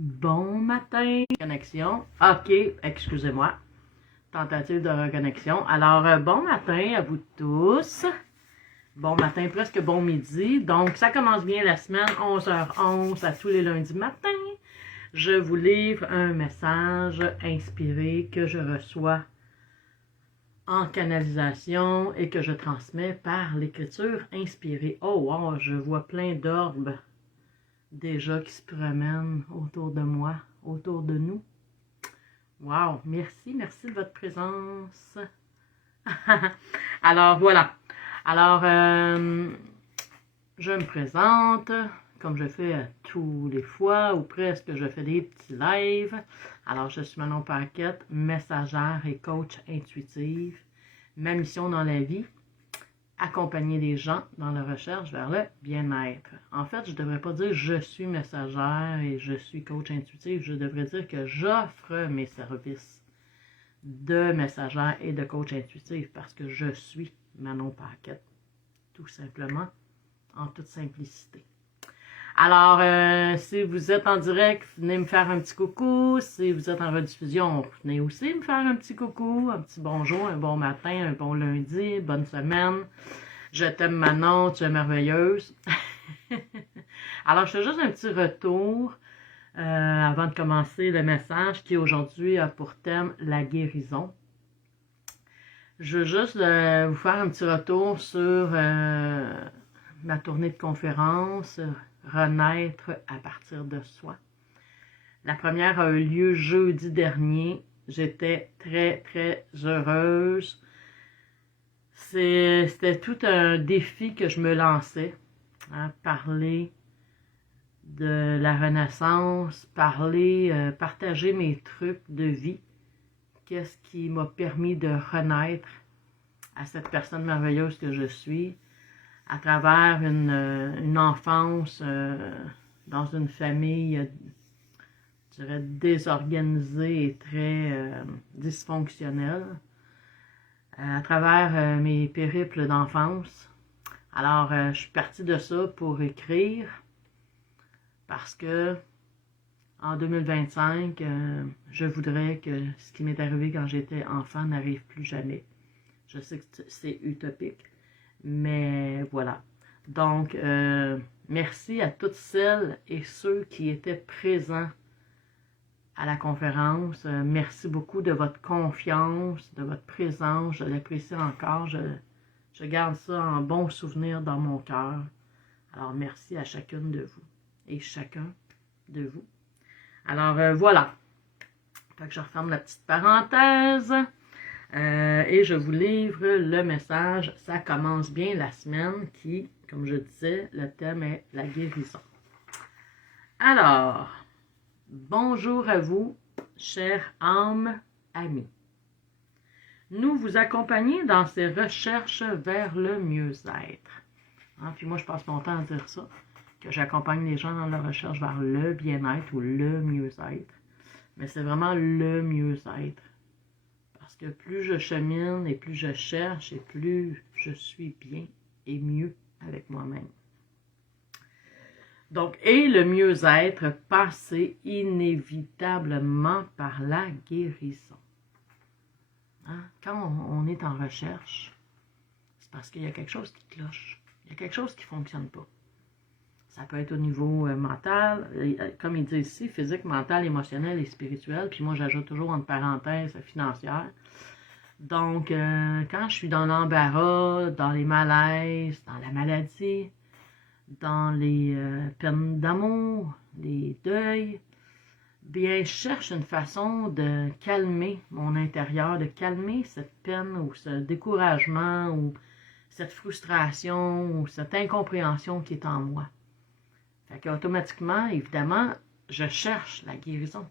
Bon matin, connexion. OK, excusez-moi. Tentative de reconnexion. Alors, bon matin à vous tous. Bon matin, presque bon midi. Donc, ça commence bien la semaine, 11h11 à tous les lundis matin. Je vous livre un message inspiré que je reçois en canalisation et que je transmets par l'écriture inspirée. Oh wow, je vois plein d'orbes déjà qui se promènent autour de moi, autour de nous. Wow, merci de votre présence. Alors voilà. Alors, je me présente, comme je fais tous les fois, ou presque, je fais des petits lives. Alors, je suis Manon Paquette, messagère et coach intuitive. Ma mission dans la vie, accompagner les gens dans leur recherche vers le bien-être. En fait, je ne devrais pas dire je suis messagère et je suis coach intuitive. Je devrais dire que j'offre mes services de messagère et de coach intuitive parce que je suis Manon Paquette, tout simplement, en toute simplicité. Alors, si vous êtes en direct, venez me faire un petit coucou. Si vous êtes en rediffusion, venez aussi me faire un petit coucou, un petit bonjour, un bon matin, un bon lundi, bonne semaine. Je t'aime Manon, tu es merveilleuse. Alors, je fais juste un petit retour avant de commencer le message qui aujourd'hui a pour thème la guérison. Je veux juste vous faire un petit retour sur ma tournée de conférences, Renaître à partir de soi. La première a eu lieu jeudi dernier. J'étais très, très heureuse. C'était tout un défi que je me lançais. Hein, parler de la renaissance, partager mes trucs de vie. Qu'est-ce qui m'a permis de renaître à cette personne merveilleuse que je suis, à travers une enfance dans une famille, je dirais, désorganisée et très dysfonctionnelle, à travers mes périples d'enfance. Alors, je suis partie de ça pour écrire, parce que en 2025, je voudrais que ce qui m'est arrivé quand j'étais enfant n'arrive plus jamais. Je sais que c'est utopique, mais voilà. Donc, merci à toutes celles et ceux qui étaient présents à la conférence. Merci beaucoup de votre confiance, de votre présence. Je l'apprécie encore. Je garde ça en bon souvenir dans mon cœur. Alors, merci à chacune de vous et chacun de vous. Alors, voilà. Fait que je referme la petite parenthèse. Et je vous livre le message. Ça commence bien la semaine qui, comme je disais, le thème est la guérison. Alors, bonjour à vous, chère âme amie. Nous vous accompagnons dans ces recherches vers le mieux-être. Hein, puis moi, je passe mon temps à dire ça, que j'accompagne les gens dans leur recherche vers le bien-être ou le mieux-être. Mais c'est vraiment le mieux-être. Parce que plus je chemine et plus je cherche et plus je suis bien et mieux avec moi-même. Donc, et le mieux-être passé inévitablement par la guérison. Hein? Quand on est en recherche, c'est parce qu'il y a quelque chose qui cloche. Il y a quelque chose qui ne fonctionne pas. Ça peut être au niveau mental, comme il dit ici, physique, mental, émotionnel et spirituel. Puis moi, j'ajoute toujours entre parenthèses financière. Donc, quand je suis dans l'embarras, dans les malaises, dans la maladie, dans les peines d'amour, les deuils, bien, je cherche une façon de calmer mon intérieur, de calmer cette peine ou ce découragement ou cette frustration ou cette incompréhension qui est en moi. Fait qu'automatiquement, évidemment, je cherche la guérison.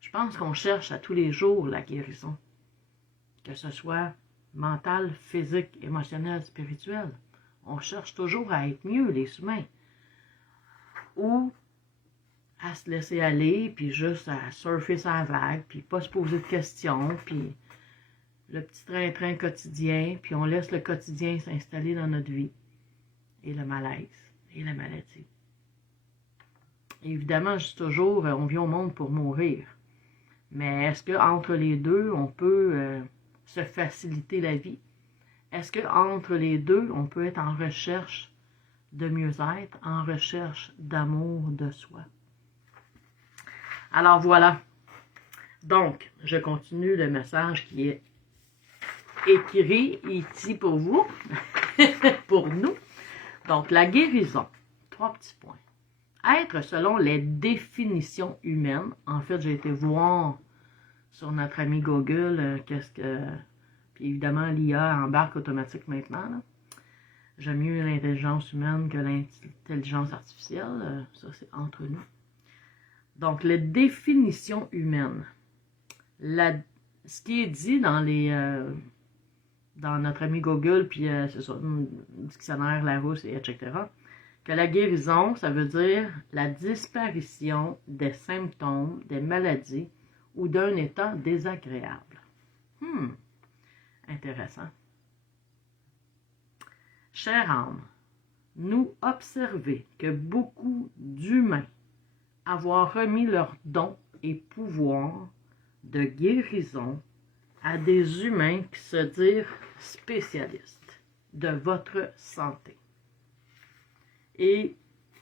Je pense qu'on cherche à tous les jours la guérison. Que ce soit mental, physique, émotionnel, spirituel. On cherche toujours à être mieux, les humains. Ou à se laisser aller, puis juste à surfer sa vague, puis pas se poser de questions, puis le petit train-train quotidien, puis on laisse le quotidien s'installer dans notre vie. Et le malaise, et la maladie. Évidemment, je dis toujours, on vient au monde pour mourir. Mais est-ce qu'entre les deux, on peut se faciliter la vie? Est-ce qu'entre les deux, on peut être en recherche de mieux-être, en recherche d'amour de soi? Alors voilà. Donc, je continue le message qui est écrit ici pour vous, pour nous. Donc, la guérison. 3 petits points. Être selon les définitions humaines. En fait, j'ai été voir sur notre ami Google qu'est-ce que... Puis évidemment, l'IA embarque automatique maintenant. J'aime mieux l'intelligence humaine que l'intelligence artificielle. Ça, c'est entre nous. Donc, les définitions humaines. Ce qui est dit dans dans notre ami Google, puis c'est ça, dictionnaire Larousse, etc., que la guérison, ça veut dire la disparition des symptômes, des maladies ou d'un état désagréable. Intéressant. Chère âme, nous observez que beaucoup d'humains avoir remis leurs dons et pouvoirs de guérison à des humains qui se disent spécialistes de votre santé et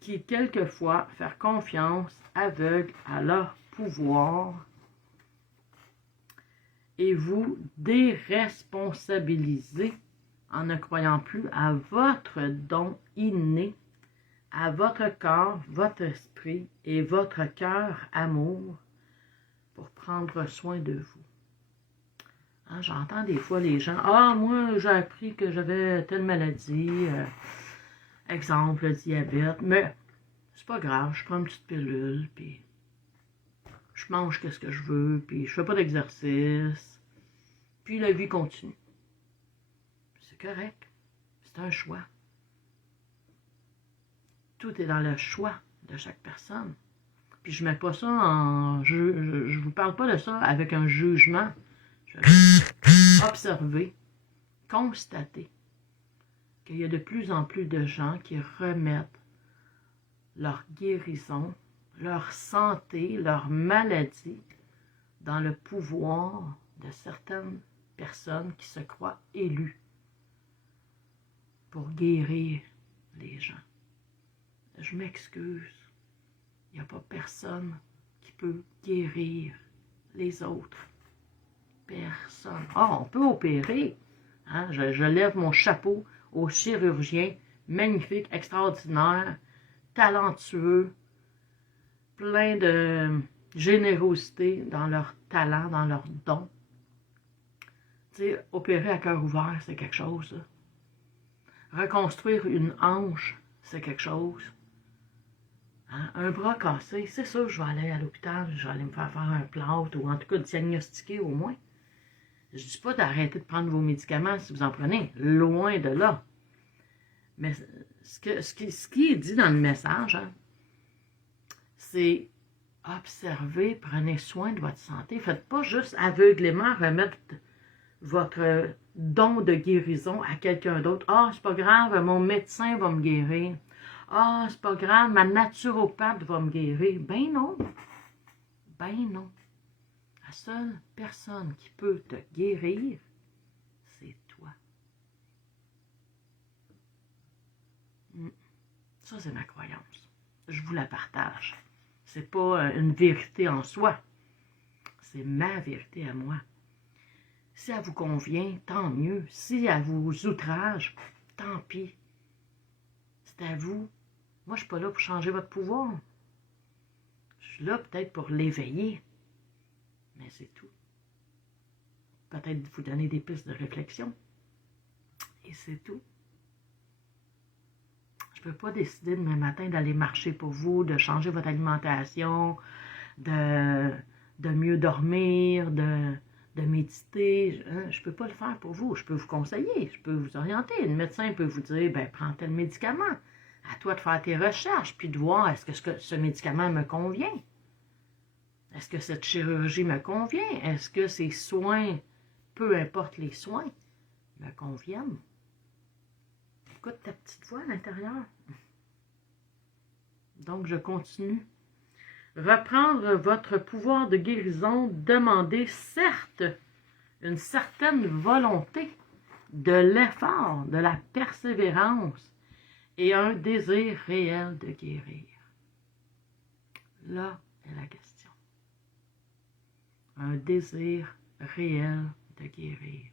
qui quelquefois faire confiance aveugle à leur pouvoir et vous déresponsabiliser en ne croyant plus à votre don inné, à votre corps, votre esprit et votre cœur amour pour prendre soin de vous. Hein, j'entends des fois les gens, « Ah, moi, j'ai appris que j'avais telle maladie, exemple, le diabète, mais c'est pas grave, je prends une petite pilule, puis je mange qu'est-ce que je veux, puis je fais pas d'exercice, puis la vie continue. » C'est correct, c'est un choix. Tout est dans le choix de chaque personne. Puis je mets pas ça en... Je vous parle pas de ça avec un jugement. Je vais observer, constater qu'il y a de plus en plus de gens qui remettent leur guérison, leur santé, leur maladie dans le pouvoir de certaines personnes qui se croient élues pour guérir les gens. Je m'excuse. Il n'y a pas personne qui peut guérir les autres. Personne. Ah, on peut opérer. Hein? Je lève mon chapeau aux chirurgiens magnifiques, extraordinaires, talentueux, pleins de générosité dans leur talent, dans leurs dons. Tu sais, opérer à cœur ouvert, c'est quelque chose. Là. Reconstruire une hanche, c'est quelque chose. Hein? Un bras cassé, c'est sûr, je vais aller à l'hôpital, je vais aller me faire un plâtre, ou en tout cas diagnostiquer au moins. Je ne dis pas d'arrêter de prendre vos médicaments si vous en prenez, loin de là. Mais ce qui est dit dans le message, hein, c'est observez, prenez soin de votre santé. Faites pas juste aveuglément remettre votre don de guérison à quelqu'un d'autre. Ah, c'est pas grave, mon médecin va me guérir. Ah, c'est pas grave, ma naturopathe va me guérir. Ben non. Ben non. La seule personne qui peut te guérir, c'est toi. Ça, c'est ma croyance. Je vous la partage. C'est pas une vérité en soi. C'est ma vérité à moi. Si elle vous convient, tant mieux. Si elle vous outrage, tant pis. C'est à vous. Moi, je ne suis pas là pour changer votre pouvoir. Je suis là peut-être pour l'éveiller. Mais c'est tout. Peut-être vous donner des pistes de réflexion. Et c'est tout. Je ne peux pas décider demain matin d'aller marcher pour vous, de changer votre alimentation, de mieux dormir, de méditer. Je ne peux pas le faire pour vous. Je peux vous conseiller, je peux vous orienter. Le médecin peut vous dire, ben prends tel médicament. À toi de faire tes recherches, puis de voir est-ce que ce médicament me convient. Est-ce que cette chirurgie me convient? Est-ce que ces soins, peu importe les soins, me conviennent? Écoute ta petite voix à l'intérieur. Donc, je continue Reprendre votre pouvoir de guérison, demandez certes une certaine volonté, de l'effort, de la persévérance et un désir réel de guérir. Là est la question. Un désir réel de guérir.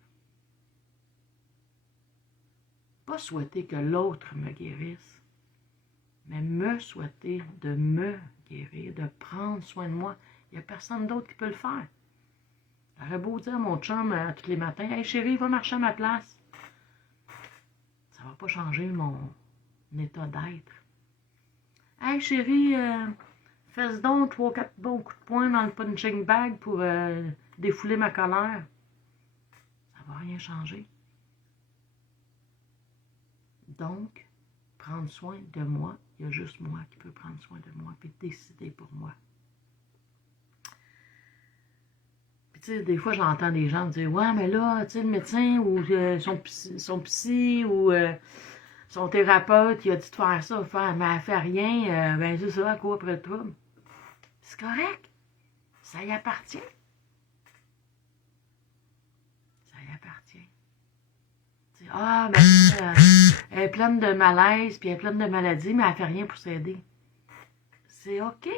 Pas souhaiter que l'autre me guérisse, mais me souhaiter de me guérir, de prendre soin de moi. Il n'y a personne d'autre qui peut le faire. J'aurais beau dire à mon chum tous les matins, « Hey chérie, va marcher à ma place. » Ça ne va pas changer mon état d'être. « Hey chérie, fais donc 3-4 bons coups de poing dans le punching bag pour défouler ma colère. » Ça ne va rien changer. Donc, prendre soin de moi, il y a juste moi qui peux prendre soin de moi et décider pour moi. Puis, tu sais, des fois, j'entends des gens dire « Ouais, mais là, tu sais, le médecin ou son psy ou son thérapeute, il a dit de faire ça, mais elle ne fait rien, ben c'est ça, à quoi après le trouble? » C'est correct. Ça y appartient. Ça y appartient. T'sais, ah, ben, elle est pleine de malaise, puis elle est pleine de maladies, mais elle ne fait rien pour s'aider. C'est OK.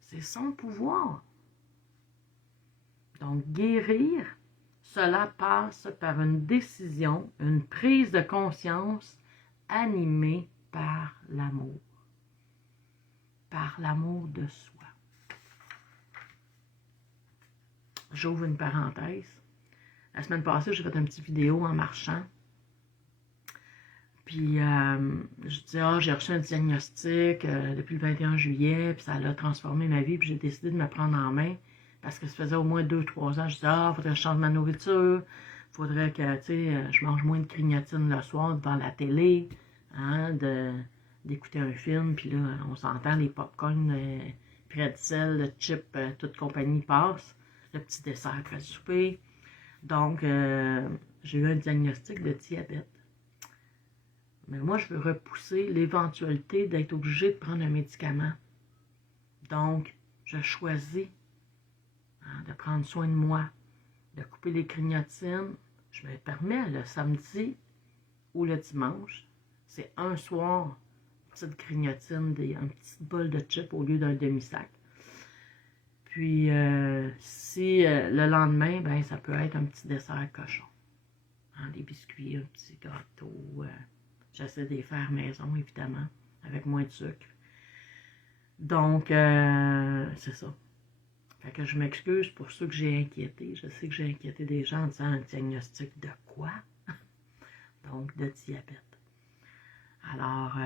C'est son pouvoir. Donc, guérir, cela passe par une décision, une prise de conscience animée par l'amour. Par l'amour de soi. J'ouvre une parenthèse. La semaine passée, j'ai fait une petite vidéo en marchant. Puis, je disais, j'ai reçu un diagnostic depuis le 21 juillet, puis ça a transformé ma vie, puis j'ai décidé de me prendre en main, parce que ça faisait au moins 2-3 ans. Je disais, faudrait que je change ma nourriture, faudrait que, tu sais, je mange moins de grignotines le soir devant la télé, hein, d'écouter un film, puis là, on s'entend, les popcorn, pretzels, le chip, toute compagnie passe, le petit dessert après le souper. Donc, j'ai eu un diagnostic de diabète. Mais moi, je veux repousser l'éventualité d'être obligée de prendre un médicament. Donc, je choisis de prendre soin de moi, de couper les grignotines. Je me permets le samedi ou le dimanche. C'est un soir, une petite grignotine, un petit bol de chips au lieu d'un demi-sac. Puis, si le lendemain, ben, ça peut être un petit dessert cochon. Hein, des biscuits, un petit gâteau. J'essaie de les faire maison, évidemment, avec moins de sucre. Donc, c'est ça. Fait que je m'excuse pour ceux que j'ai inquiétés. Je sais que j'ai inquiété des gens en disant un diagnostic de quoi? Donc, de diabète. Alors,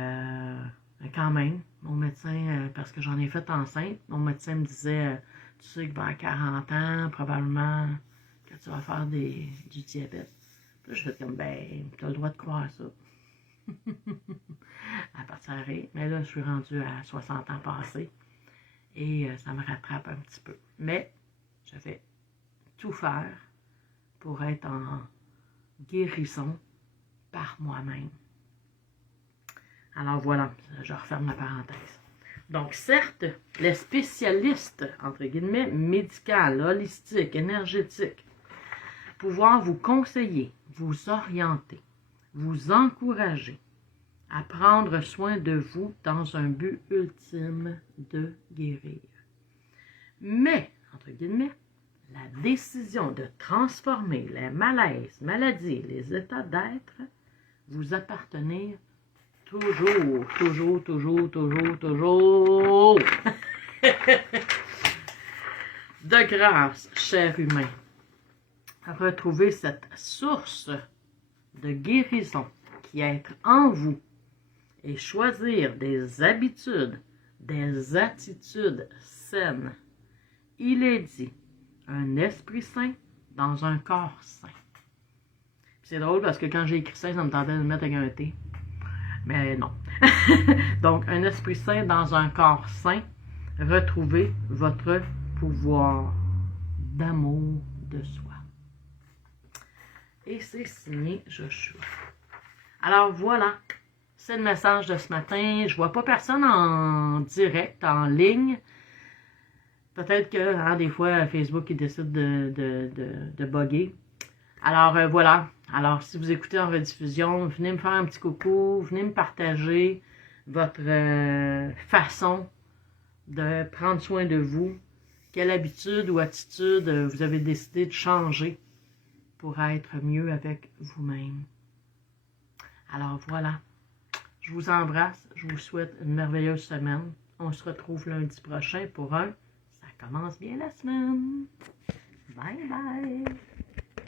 quand même, mon médecin, parce que j'en ai fait enceinte, mon médecin me disait, tu sais que vers 40 ans, probablement que tu vas faire du diabète. Puis là, je fais comme, ben, tu as le droit de croire ça. À partir de rire. Mais là, je suis rendue à 60 ans passés et ça me rattrape un petit peu. Mais je vais tout faire pour être en guérison par moi-même. Alors voilà, je referme la parenthèse. Donc certes, les spécialistes, entre guillemets, médicales, holistiques, énergétiques, pouvoir vous conseiller, vous orienter, vous encourager à prendre soin de vous dans un but ultime de guérir. Mais, entre guillemets, la décision de transformer les malaises, maladies, les états d'être vous appartenir toujours, toujours, toujours, toujours, toujours. De grâce, cher humain, retrouvez cette source de guérison qui est en vous et choisir des habitudes, des attitudes saines. Il est dit, un esprit sain dans un corps sain. C'est drôle parce que quand j'ai écrit ça, ça me tentait de le mettre avec un T. Mais non. Donc, un esprit sain dans un corps sain, retrouvez votre pouvoir d'amour de soi. Et c'est signé Joshua. Alors voilà, C'est le message de ce matin. Je vois pas personne en direct, en ligne. Peut-être que, hein, des fois, Facebook, il décide de bugger. Alors, voilà. Alors, si vous écoutez en rediffusion, venez me faire un petit coucou, venez me partager votre façon de prendre soin de vous. Quelle habitude ou attitude vous avez décidé de changer pour être mieux avec vous-même. Alors, voilà. Je vous embrasse. Je vous souhaite une merveilleuse semaine. On se retrouve lundi prochain pour un « Ça commence bien la semaine ». Bye bye!